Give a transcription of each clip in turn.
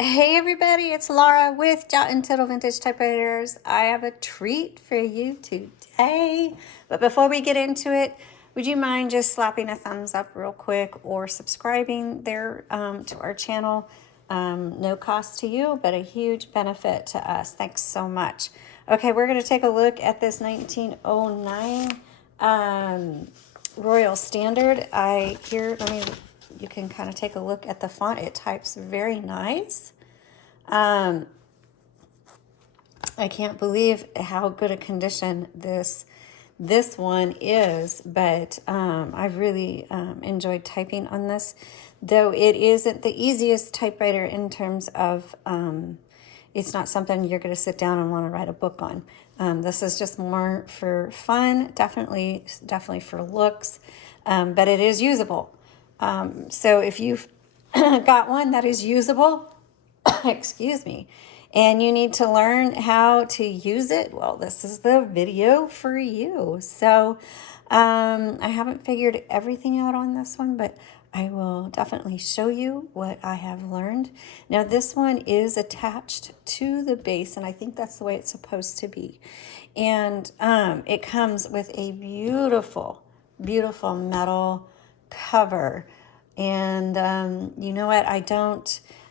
Hey everybody, it's Laura with Jot and Tittle Vintage Typewriters. I have a treat for you today. But before we get into it, would you mind just slapping a thumbs up real quick or subscribing there to our channel? No cost to you, but a huge benefit to us. Thanks so much. Okay, we're going to take a look at this 1909 Royal Standard. You can kind of take a look at the font. It types very nice. I can't believe how good a condition this one is, but I've really enjoyed typing on this, though it isn't the easiest typewriter in terms of it's not something you're going to sit down and want to write a book on. This is just more for fun, definitely for looks, but it is usable. So if you've got one that is usable, excuse me, and you need to learn how to use it, well, this is the video for you. So I haven't figured everything out on this one, but I will definitely show you what I have learned. Now, this one is attached to the base, and I think that's the way it's supposed to be. And it comes with a beautiful, beautiful metal cover. And you know what?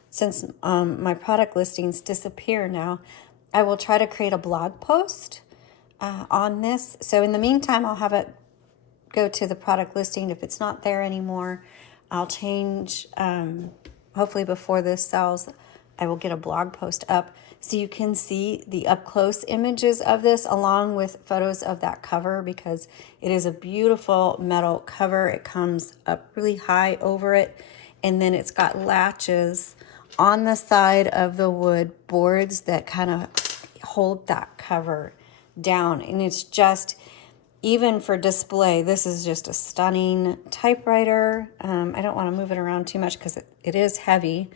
Since my product listings disappear now, I will try to create a blog post on this. So in the meantime, I'll have it go to the product listing. If it's not there anymore, I'll change, hopefully before this sells, I will get a blog post up so you can see the up-close images of this along with photos of that cover, because it is a beautiful metal cover. It comes up really high over it, and then it's got latches on the side of the wood boards that kind of hold that cover down. And it's just, even for display, this is just a stunning typewriter. I don't want to move it around too much because it is heavy.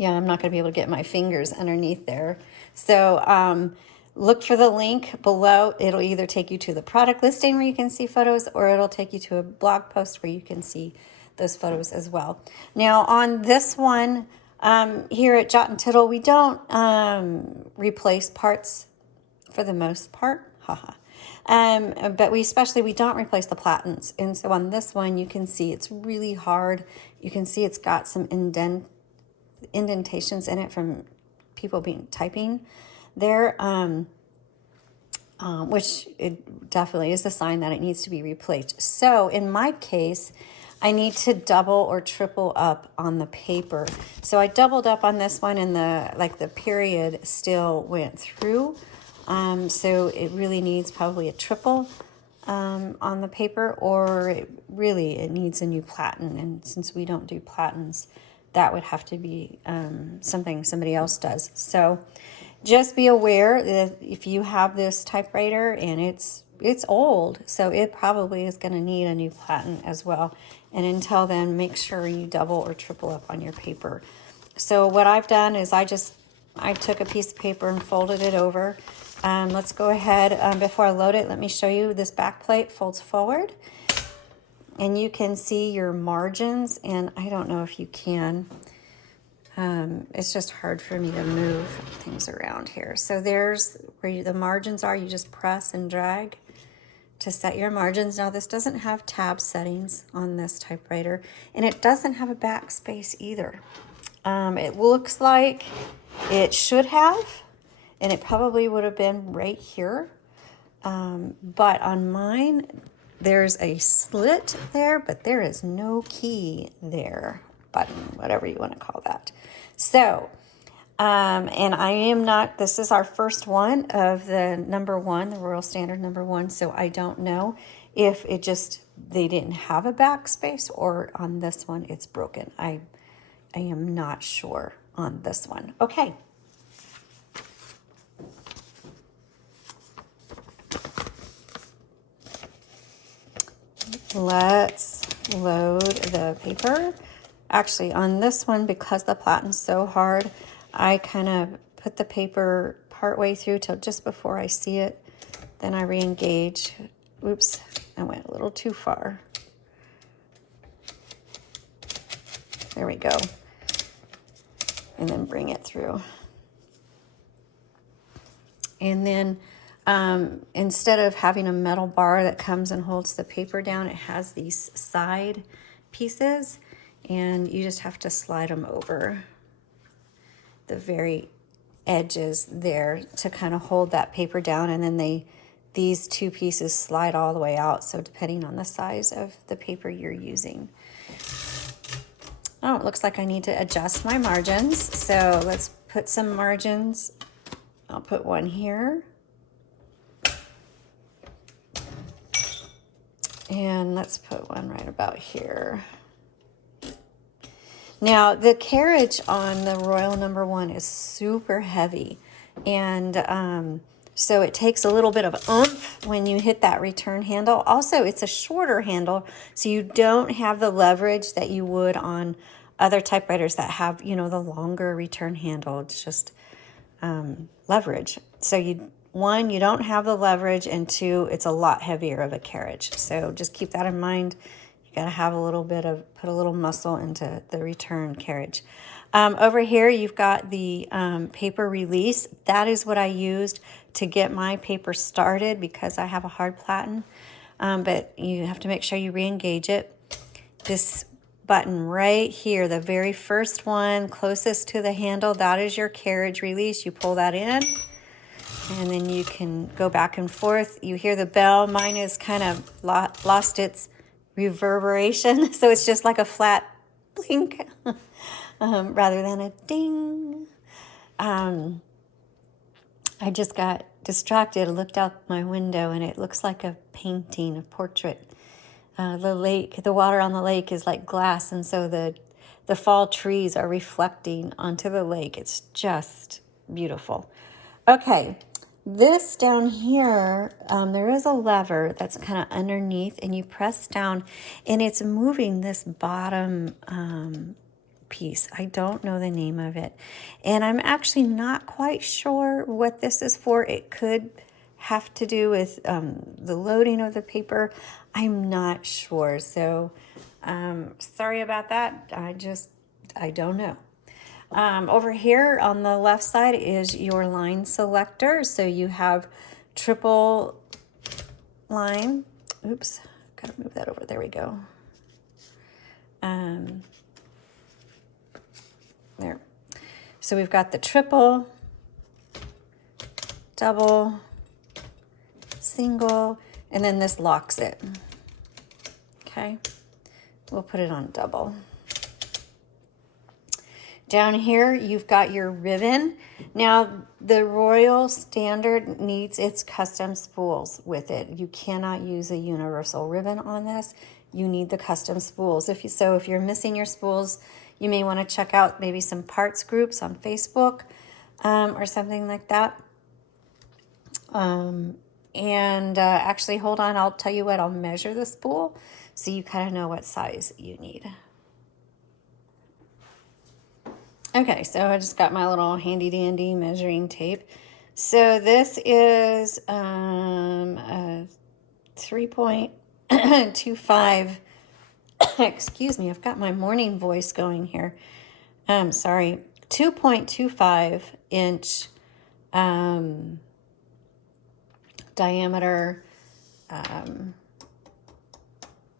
Yeah, I'm not going to be able to get my fingers underneath there. So look for the link below. It'll either take you to the product listing where you can see photos, or it'll take you to a blog post where you can see those photos as well. Now on this one, here at Jot and Tittle, we don't replace parts for the most part. Haha. But we don't replace the Platens. And so on this one, you can see it's really hard. You can see it's got some indentations in it from people typing there, which it definitely is a sign that it needs to be replaced. So in my case, I need to double or triple up on the paper. So I doubled up on this one, and the period still went through. So it really needs probably a triple on the paper, or it needs a new platen. And since we don't do platens, that would have to be something somebody else does. So just be aware that if you have this typewriter and it's old, so it probably is going to need a new platen as well. And until then, make sure you double or triple up on your paper. So what I've done is I took a piece of paper and folded it over. Let's go ahead, before I load it, let me show you. This back plate folds forward, and you can see your margins, and I don't know if you can. It's just hard for me to move things around here. So there's where the margins are. You just press and drag to set your margins. Now this doesn't have tab settings on this typewriter, and it doesn't have a backspace either. It looks like it should have, and it probably would have been right here. But on mine, there's a slit there, but there is no key there, button, whatever you want to call that. So, and this is our first one of the number one, the Royal Standard number one. So I don't know if they didn't have a backspace, or on this one it's broken. I am not sure on this one. Okay. Let's load the paper. Actually, on this one, because the platen's so hard, I kind of put the paper partway through till just before I see it. Then I re-engage. Oops, I went a little too far. There we go. and then bring it through. And then instead of having a metal bar that comes and holds the paper down, it has these side pieces, and you just have to slide them over the very edges there to kind of hold that paper down, and then these two pieces slide all the way out, so depending on the size of the paper you're using. Oh, it looks like I need to adjust my margins, so let's put some margins. I'll put one here, and let's put one right about here. Now, the carriage on the Royal No. 1 is super heavy, and so it takes a little bit of oomph when you hit that return handle. Also, it's a shorter handle, so you don't have the leverage that you would on other typewriters that have, you know, the longer return handle. It's just leverage. So one, you don't have the leverage, and two, it's a lot heavier of a carriage. So just keep that in mind. You got to have put a little muscle into the return carriage. Over here, you've got the paper release. That is what I used to get my paper started because I have a hard platen. But you have to make sure you re-engage it. This button right here, the very first one closest to the handle, that is your carriage release. You pull that in, and then you can go back and forth. You hear the bell. Mine is kind of lost its reverberation, so it's just like a flat blink rather than a ding. I just got distracted, looked out my window, and it looks like a painting, a portrait. The lake, the water on the lake is like glass, and so the fall trees are reflecting onto the lake. It's just beautiful. Okay, this down here, there is a lever that's kind of underneath, and you press down, and it's moving this bottom piece. I don't know the name of it, and I'm actually not quite sure what this is for. It could have to do with the loading of the paper. I'm not sure, so sorry about that. I don't know. Over here on the left side is your line selector. So you have triple line. Oops, gotta move that over. There we go. There. So we've got the triple, double, single, and then this locks it. Okay, we'll put it on double. Down here, you've got your ribbon. Now, the Royal Standard needs its custom spools with it. You cannot use a universal ribbon on this. You need the custom spools. If you're missing your spools, you may want to check out maybe some parts groups on Facebook or something like that. Actually, hold on. I'll tell you what. I'll measure the spool so you kind of know what size you need. Okay, so I just got my little handy dandy measuring tape. So this is a 3.25, excuse me, I've got my morning voice going here. Sorry, 2.25 inch diameter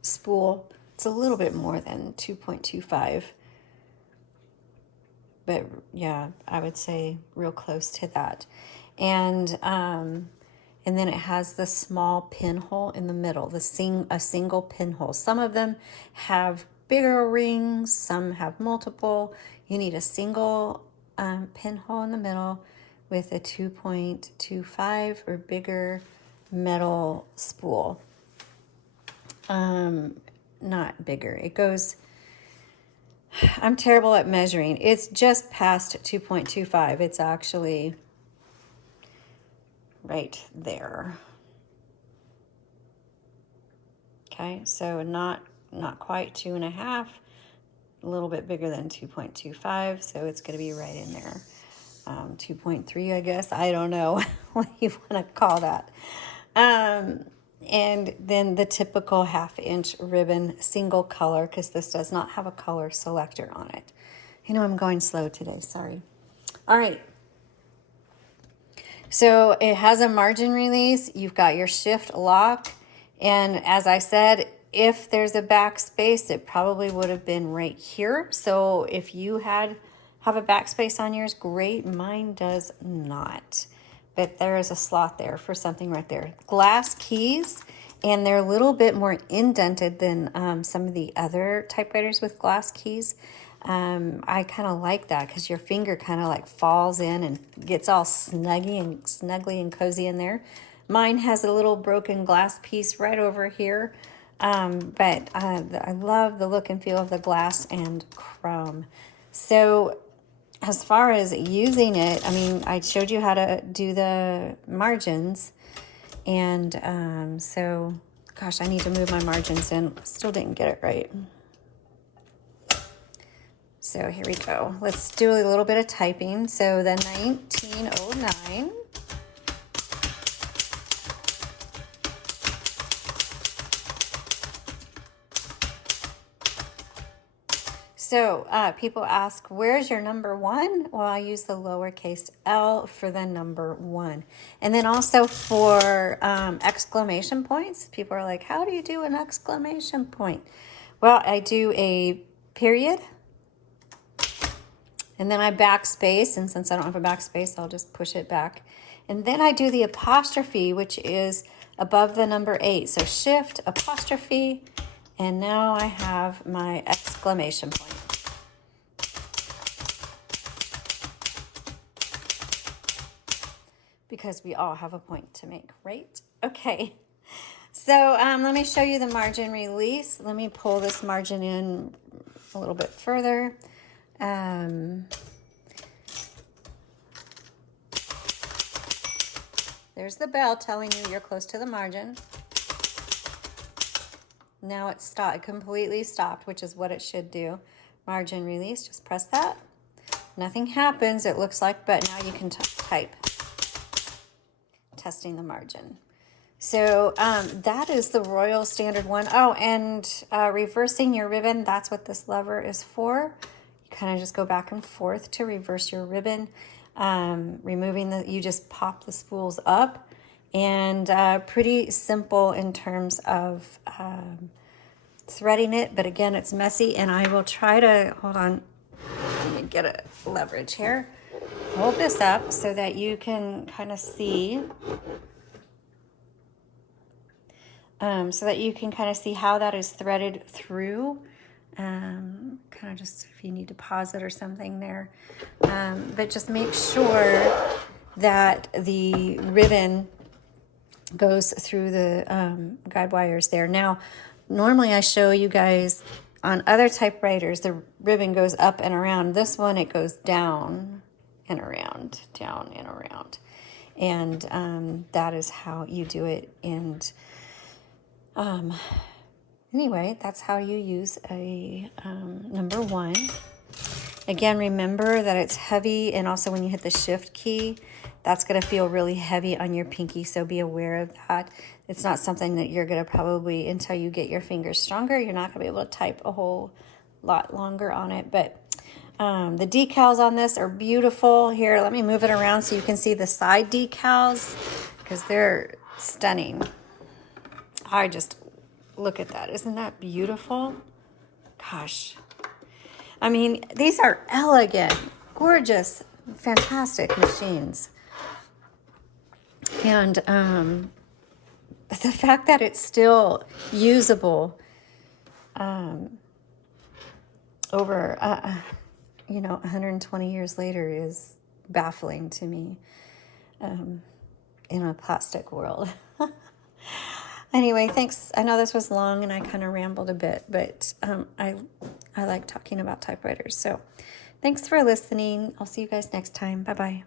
spool. It's a little bit more than 2.25. But yeah, I would say real close to that. And then it has the small pinhole in the middle, a single pinhole. Some of them have bigger rings, some have multiple. You need a single pinhole in the middle with a 2.25 or bigger metal spool. Not bigger. It goes... I'm terrible at measuring. It's just past 2.25. It's actually right there. Okay, so not quite 2.5, a little bit bigger than 2.25, so it's going to be right in there. 2.3, I guess. I don't know what you want to call that. And then the typical 1/2 inch ribbon, single color, because this does not have a color selector on it. I know I'm going slow today, sorry. All right. So it has a margin release. You've got your shift lock. And as I said, if there's a backspace, it probably would have been right here. So if you have a backspace on yours, great. Mine does not. But there is a slot there for something right there. Glass keys, and they're a little bit more indented than some of the other typewriters with glass keys. I kind of like that because your finger kind of like falls in and gets all snuggly and cozy in there. Mine has a little broken glass piece right over here. But I love the look and feel of the glass and chrome. So as far as using it, I mean, I showed you how to do the margins. And so, gosh, I need to move my margins in. Still didn't get it right. So here we go. Let's do a little bit of typing. So the 1909. So people ask, where's your number 1? Well, I use the lowercase l for the number 1. And then also for exclamation points, people are like, how do you do an exclamation point? Well, I do a period, and then I backspace, and since I don't have a backspace, I'll just push it back. And then I do the apostrophe, which is above the number 8. So shift, apostrophe, and now I have my exclamation point. Because we all have a point to make, right? Okay. So let me show you the margin release. Let me pull this margin in a little bit further. There's the bell telling you you're close to the margin. Now it stopped, it completely stopped, which is what it should do. Margin release, just press that. Nothing happens, it looks like, but now you can type. Testing the margin. So that is the Royal Standard one. Oh, and reversing your ribbon, that's what this lever is for. You kind of just go back and forth to reverse your ribbon. You just pop the spools up, and pretty simple in terms of threading it, but again, it's messy, and I will try to, hold on, let me get a leverage here. Hold this up so that you can kind of see, how that is threaded through. Kind of just, if you need to pause it or something there. But just make sure that the ribbon goes through the guide wires there. Now, normally I show you guys on other typewriters, the ribbon goes up and around. This one, it goes down and around, down and around. And that is how you do it. And anyway, that's how you use a number 1. Again, remember that it's heavy, and also when you hit the shift key, that's going to feel really heavy on your pinky, so be aware of that. It's not something that you're going to probably, until you get your fingers stronger, you're not going to be able to type a whole lot longer on it. But the decals on this are beautiful. Here, let me move it around so you can see the side decals, because they're stunning. I just, look at that. Isn't that beautiful? Gosh. I mean, these are elegant, gorgeous, fantastic machines. And the fact that it's still usable over, 120 years later is baffling to me in a plastic world. Anyway, thanks. I know this was long and I kind of rambled a bit, but I like talking about typewriters. So thanks for listening. I'll see you guys next time. Bye-bye.